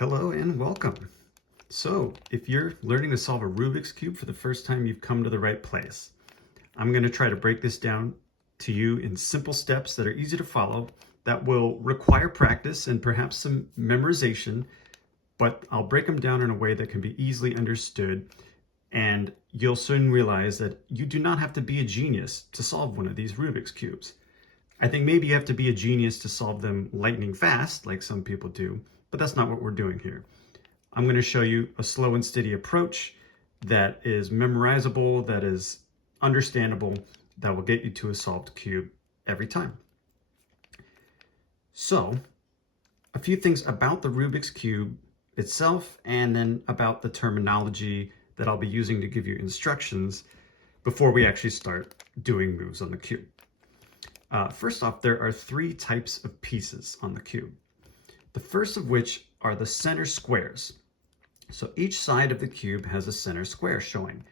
Hello and welcome. So, if you're learning to solve a Rubik's Cube for the first time, you've come to the right place. I'm going to try to break this down to you in simple steps that are easy to follow, that will require practice and perhaps some memorization, but I'll break them down in a way that can be easily understood, and you'll soon realize that you do not have to be a genius to solve one of these Rubik's Cubes. I think maybe you have to be a genius to solve them lightning fast, like some people do, but that's not what we're doing here. I'm going to show you a slow and steady approach that is memorizable, that is understandable, that will get you to a solved cube every time. So, a few things about the Rubik's Cube itself, and then about the terminology that I'll be using to give you instructions before we actually start doing moves on the cube. First off, there are three types of pieces on the cube. The first of which are the center squares. So each side of the cube has a center square showing.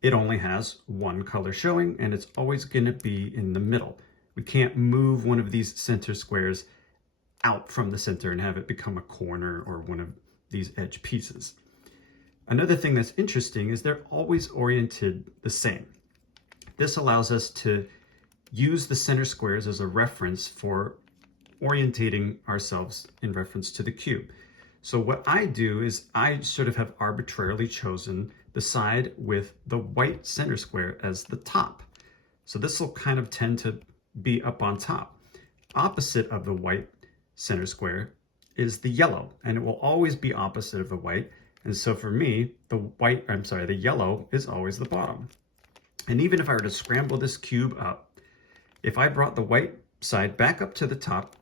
It only has one color showing, and it's always going to be in the middle. We can't move one of these center squares out from the center and have it become a corner or one of these edge pieces. Another thing that's interesting is they're always oriented the same. This allows us to use the center squares as a reference for orientating ourselves in reference to the cube. So what I do is I sort of have arbitrarily chosen the side with the white center square as the top. So this will kind of tend to be up on top. Opposite of the white center square is the yellow, and it will always be opposite of the white. And so for me, the yellow is always the bottom. And even if I were to scramble this cube up, if I brought the white side back up to the top,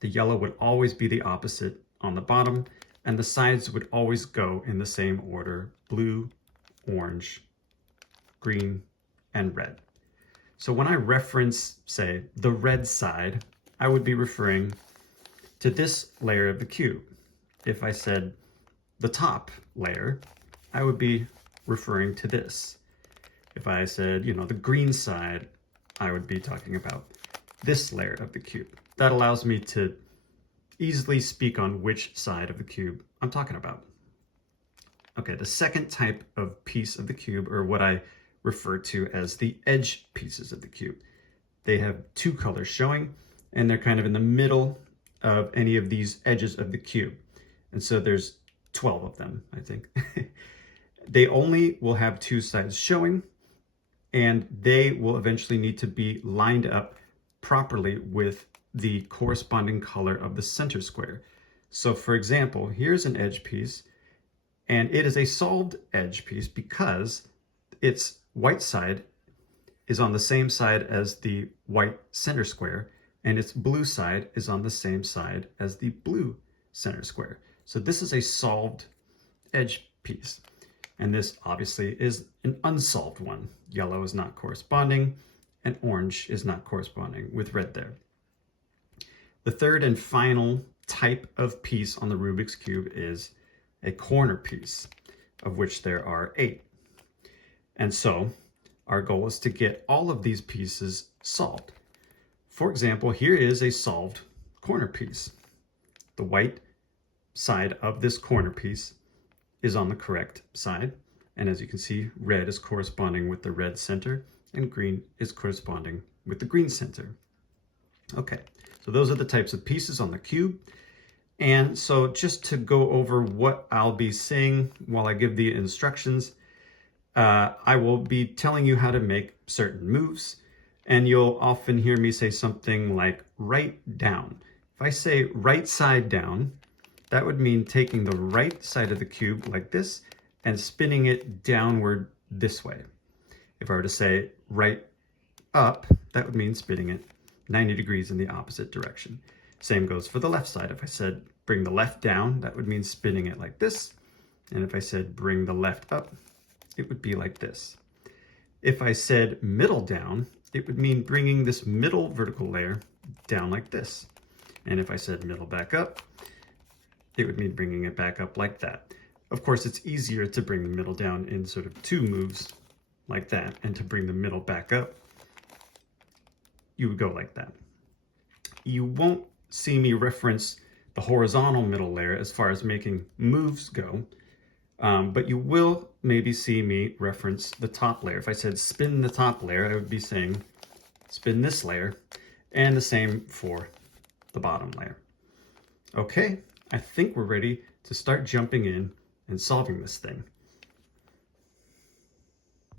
the yellow would always be the opposite on the bottom, and the sides would always go in the same order: blue, orange, green, and red. So when I reference, say, the red side, I would be referring to this layer of the cube. If I said the top layer, I would be referring to this. If I said, the green side, I would be talking about this layer of the cube. That allows me to easily speak on which side of the cube I'm talking about. Okay, the second type of piece of the cube, or what I refer to as the edge pieces of the cube. They have two colors showing, and they're kind of in the middle of any of these edges of the cube. And so there's 12 of them, I think. They only will have two sides showing, and they will eventually need to be lined up properly with the corresponding color of the center square. So for example, here's an edge piece, and it is a solved edge piece because its white side is on the same side as the white center square, and its blue side is on the same side as the blue center square. So this is a solved edge piece. And this obviously is an unsolved one. Yellow is not corresponding, and orange is not corresponding with red there. The third and final type of piece on the Rubik's Cube is a corner piece, of which there are 8. And so our goal is to get all of these pieces solved. For example, here is a solved corner piece. The white side of this corner piece is on the correct side. And as you can see, red is corresponding with the red center, and green is corresponding with the green center. Okay, so those are the types of pieces on the cube. And so just to go over what I'll be saying while I give the instructions, I will be telling you how to make certain moves, and you'll often hear me say something like right down. If I say right side down, that would mean taking the right side of the cube like this and spinning it downward this way. If I were to say right up, that would mean spinning it 90 degrees in the opposite direction. Same goes for the left side. If I said bring the left down, that would mean spinning it like this. And if I said bring the left up, it would be like this. If I said middle down, it would mean bringing this middle vertical layer down like this. And if I said middle back up, it would mean bringing it back up like that. Of course, it's easier to bring the middle down in sort of 2 moves like that, and to bring the middle back up, you would go like that. You won't see me reference the horizontal middle layer as far as making moves go. But you will maybe see me reference the top layer. If I said spin the top layer, I would be saying spin this layer, and the same for the bottom layer. Okay, I think we're ready to start jumping in and solving this thing.